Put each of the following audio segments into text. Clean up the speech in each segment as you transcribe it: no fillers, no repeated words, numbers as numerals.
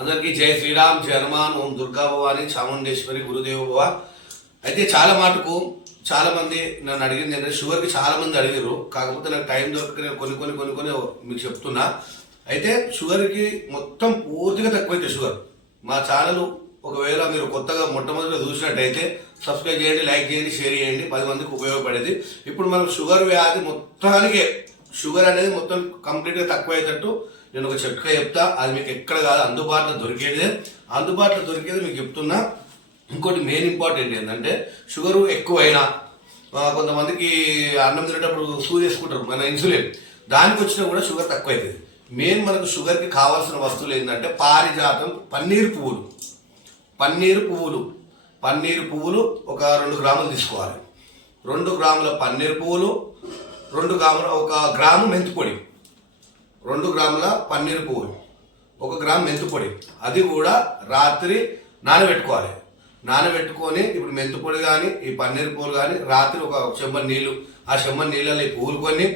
అందరికీ జై శ్రీరామ్, జై హనుమాన్, ఓం దుర్గా భవాని, చాముండేశ్వరి, గురుదేవ భవ. అయితే చాలా మటుకు చాలా మంది నన్ను అడిగింది ఏంటంటే షుగర్కి చాలా మంది అడిగారు. కాకపోతే నాకు టైం దొరకక నేను కొన్ని మీకు చెప్తున్నా. అయితే షుగర్కి మొత్తం పూర్తిగా తక్కువైతే షుగర్ మా ఛానల్ ఒకవేళ మీరు కొత్తగా మొట్టమొదటిగా చూసినట్టయితే సబ్స్క్రైబ్ చేయండి, లైక్ చేయండి, షేర్ చేయండి, 10 మందికి ఉపయోగపడేది. ఇప్పుడు మనం షుగర్ వ్యాధి మొత్తానికి షుగర్ అనేది మొత్తం కంప్లీట్గా తక్కువ అయ్యేటట్టు నేను ఒక చిట్కా చెప్తా. అది మీకు ఎక్కడ కాదు, అందుబాటులో దొరికేది మీకు చెప్తున్నా. ఇంకోటి మెయిన్ ఇంపార్టెంట్ ఏంటంటే షుగర్ ఎక్కువైనా కొంతమందికి అన్నం తినేటప్పుడు సూది వేసుకుంటారు, మన ఇన్సులిన్, దానికి వచ్చినా కూడా షుగర్ తక్కువ అవుతుంది. మెయిన్ మనకు షుగర్కి కావాల్సిన వస్తువులు ఏంటంటే పారిజాతం, పన్నీరు పువ్వులు ఒక 2 గ్రాములు తీసుకోవాలి. 2 గ్రాముల పన్నీరు పువ్వులు, 2 గ్రాముల 1 గ్రాము మెంతిపొడి, 2 గ్రాముల పన్నీరు పువ్వులు, 1 గ్రాము మెంతిపొడి. అది కూడా రాత్రి నానబెట్టుకోవాలి. నానబెట్టుకొని ఇప్పుడు మెంతిపొడి కానీ ఈ పన్నీరు పువ్వులు కానీ రాత్రి ఒక చెంబ నీళ్ళు, ఆ చెంబ నీళ్ళలో ఈ పువ్వులు కొన్ని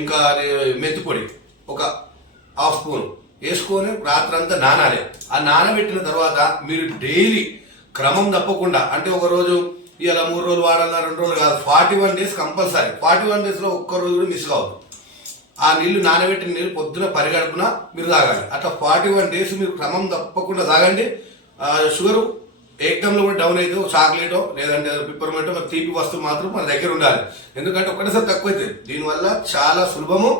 ఇంకా మెంతిపొడి ఒక 1/2 స్పూన్ వేసుకొని రాత్రంతా నానాలి. ఆ నానబెట్టిన తర్వాత మీరు డైలీ క్రమం తప్పకుండా, అంటే ఒక రోజు ఇలా 3 రోజులు వాడాలా, 2 రోజులు కాదు, 41 డేస్ కంపల్సరీ. 41 డేస్లో ఒక్క రోజు కూడా మిస్ కావద్దు. ఆ నీళ్లు నానబెట్టిన నీళ్ళు పొద్దున పరిగడుపున మీరు తాగాలి. అట్లా 41 డేస్ మీరు క్రమం తప్పకుండా తాగండి. షుగరు ఏకంలో కూడా డౌన్ అయితే చాక్లెటో లేదంటే పిప్పర్మెంటో తీపి వస్తువు మాత్రం మన దగ్గర ఉండాలి. ఎందుకంటే ఒకటేసారి తక్కువైతే దీనివల్ల చాలా సులభము.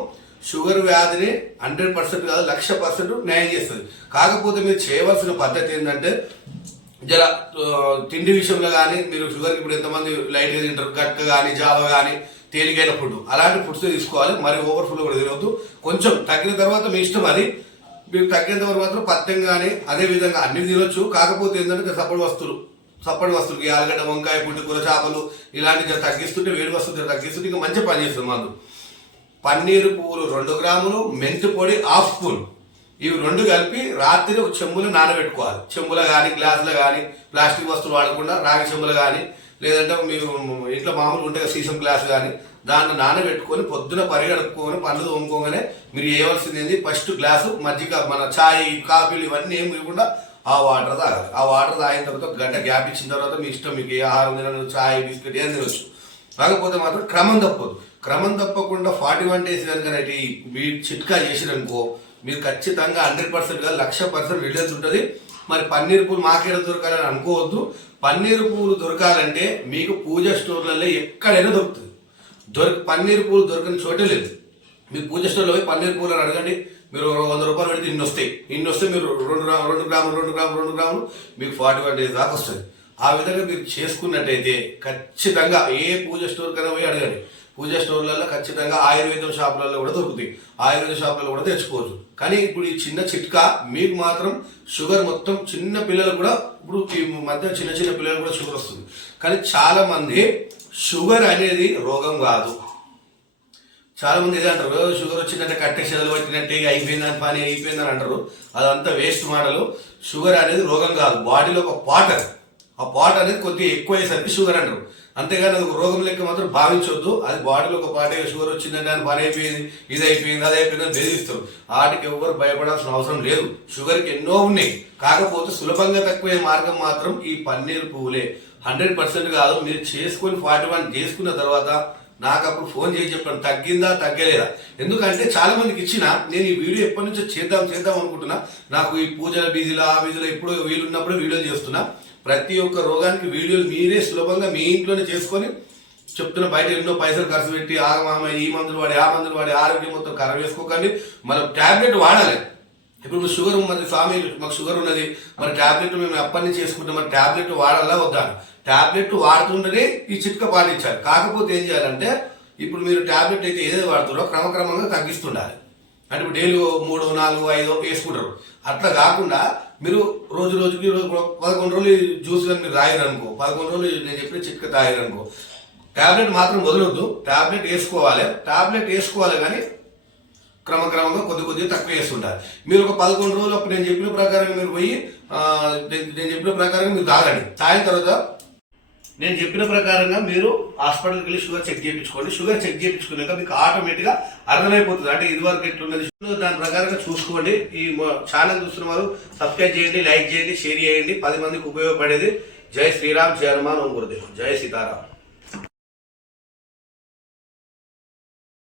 షుగర్ వ్యాధిని 100% కాదు 1,00,000% న్యాయం చేస్తుంది. కాకపోతే మీరు చేయవలసిన పద్ధతి ఏంటంటే జర తిండి విషయంలో కానీ మీరు షుగర్కి ఇప్పుడు ఎంతమంది లైట్గా తింటారు, గట్క కానీ జావ కానీ తేలికైన ఫుడ్, అలాంటి ఫుడ్స్ తీసుకోవాలి. మరి ఓవర్ఫుల్ కూడా తినవద్దు. కొంచెం తగ్గిన తర్వాత మీ ఇష్టం, అది మీరు తగ్గేంత వరకు మాత్రం పత్యం కానీ అదే విధంగా అన్ని తినొచ్చు. కాకపోతే ఏంటంటే సప్పటి వస్తువులు ఆలుగడ్డ, వంకాయ, పుట్టి కూర, చేపలు ఇలాంటివి తగ్గిస్తుంటే, వేడి వస్తువులు తగ్గిస్తుంటే ఇంకా మంచి పని చేస్తుంది. మందు పన్నీరు పువ్వులు 2 గ్రాములు, మెంతి పొడి 1/2 స్పూన్, ఇవి 2 కలిపి రాత్రి ఒక చెంబులో నానబెట్టుకోవాలి. చెంబులో కానీ గ్లాసులో కానీ ప్లాస్టిక్ వస్తువులు వాడకుండా రాగి చెంబులు కానీ లేదంటే మీరు ఇంట్లో మామూలు ఉంటే సీసం గ్లాస్ కానీ దాన్ని నానబెట్టుకొని పొద్దున పరిగడుపుకొని పళ్ళు తోముకోగానే మీరు చేయవలసింది ఫస్ట్ గ్లాసు మజ్జిగ, మన ఛాయ్, కాఫీలు ఇవన్నీ ఏం లేకుండా ఆ వాటర్ తాగాలి. ఆ వాటర్ తాగిన తర్వాత గంట గ్యాప్ ఇచ్చిన తర్వాత మీ ఇష్టం, మీకు ఏ ఆహారం తినను, ఛాయ్, బిస్కెట్ ఏం తినవచ్చు. కాకపోతే మాత్రం క్రమం తప్పకుండా 41 డేస్ కనుక ఈ చిట్కా చేసిరనుకో మీరు ఖచ్చితంగా 100% కాదు 1,00,000% రిజల్ట్స్ ఉంటుంది. మరి పన్నీరు పువ్వులు మాకేడ దొరకాలని అనుకోవద్దు. పన్నీరు పువ్వులు దొరకాలంటే మీకు పూజ స్టోర్లలో ఎక్కడైనా దొరుకుతుంది. పన్నీరు పువ్వులు దొరకని చోటే లేదు. మీకు పూజ స్టోర్లో పోయి పన్నీరు పువ్వులు అని అడగండి, మీరు 100 రూపాయలు పెడితే ఇన్ని వస్తాయి. మీరు 2 గ్రాములు మీకు 41 డేస్ దాకా వస్తుంది. ఆ విధంగా మీరు చేసుకున్నట్టయితే ఖచ్చితంగా ఏ పూజ స్టోర్ కన్నా పోయి అడగండి. పూజ స్టోర్లలో ఖచ్చితంగా ఆయుర్వేదం షాపులలో కూడా దొరుకుతాయి, ఆయుర్వేద షాపులలో కూడా తెచ్చుకోవచ్చు. కానీ ఇప్పుడు ఈ చిన్న చిట్కా మీకు మాత్రం షుగర్ మొత్తం చిన్న పిల్లలు కూడా, ఇప్పుడు ఈ మధ్య చిన్న పిల్లలు కూడా షుగర్ వస్తుంది. కానీ చాలా మంది షుగర్ అనేది రోగం కాదు. చాలా మంది ఏదో అంటారు, షుగర్ వచ్చిందంటే కట్టేసి చదువు పట్టినట్టే అయిపోయిందని పని అయిపోయిందని అంటారు. అదంతా వేస్ట్ మాటలు. షుగర్ అనేది రోగం కాదు, బాడీలో ఒక పార్ట్. ఆ పార్ట్ అనేది కొద్దిగా ఎక్కువ అయ్యేసరికి షుగర్ అంటారు. అంతేగాని అది ఒక రోగం లెక్క మాత్రం భావించొద్దు. అది బాడీలో ఒక పార్ట్, షుగర్ వచ్చిందంటే అని పని అయిపోయింది, ఇది అయిపోయింది, అది అయిపోయింది అని బెదిరిస్తారు. వాటికి ఎవరు భయపడాల్సిన అవసరం లేదు. షుగర్కి ఎన్నో ఉన్నాయి. కాకపోతే సులభంగా తక్కువే మార్గం మాత్రం ఈ పన్నీరు పువ్వులే. 100% కాదు. మీరు చేసుకొని 41 చేసుకున్న తర్వాత నాకు అప్పుడు ఫోన్ చేసి చెప్పండి తగ్గిందా తగ్గలేదా. ఎందుకంటే చాలా మందికి ఇచ్చిన నేను ఈ వీడియో ఎప్పటి నుంచో చేద్దాం అనుకుంటున్నా. నాకు ఈ పూజల బీజీలో ఆ బీజీలో ఎప్పుడు వీలున్నప్పుడు వీడియో చేస్తున్నా. ప్రతి ఒక్క రోగానికి వీడియోలు మీరే సులభంగా మీ ఇంట్లోనే చేసుకొని చెప్తున్నా. బయట ఎన్నో పైసలు ఖర్చు పెట్టి ఈ మందులు వాడి ఆ మందులు వాడి ఆరోగ్యం మొత్తం ఖరాబ్ చేసుకోకండి. మనం టాబ్లెట్ వాడాలి. ఇప్పుడు షుగర్ మరి స్వామి మాకు షుగర్ ఉన్నది, మరి టాబ్లెట్ మేము అప్పటి నుంచి చేసుకుంటాం, మరి టాబ్లెట్ వాడాలా వద్దా? టాబ్లెట్ వాడుతుంటేనే ఈ చిట్కా పాటించాలి. కాకపోతే ఏం చేయాలంటే ఇప్పుడు మీరు టాబ్లెట్ అయితే ఏదైతే వాడుతారో క్రమక్రమంగా తగ్గిస్తుండాలి. అంటే ఇప్పుడు డైలీ 3, 4, 5 వేసుకుంటారు. అట్లా కాకుండా మీరు రోజుకి 11 రోజులు జ్యూస్ కానీ మీరు రాయరనుకో, 11 రోజులు నేను చెప్పిన చిట్కా తాగారనుకో, టాబ్లెట్ మాత్రం వదలొద్దు. టాబ్లెట్ వేసుకోవాలి కానీ క్రమక్రమంగా కొద్దిగా తక్కువ వేస్తుంటారు. మీరు ఒక 11 రోజులు అప్పుడు నేను చెప్పిన ప్రకారం మీరు పోయి నేను చెప్పిన ప్రకారం మీరు తాగండి. తాగిన తర్వాత నేను చెప్పిన ప్రకారంగా మీరు హాస్పిటల్కి వెళ్ళి షుగర్ చెక్ చేయించుకోండి. షుగర్ చెక్ చేయించుకున్నాక మీకు ఆటోమేటిక్గా అర్థమైపోతుంది, అంటే ఇదివరకు ఎట్లున్నది దాని ప్రకారంగా చూసుకోండి. ఈ ఛానల్ చూస్తున్న వారు సబ్స్క్రైబ్ చేయండి, లైక్ చేయండి, షేర్ చేయండి, 10 మందికి ఉపయోగపడేది. జై శ్రీరామ్, జై హనుమాన్, ఓం గురుదేవ్, జై సీతారాం.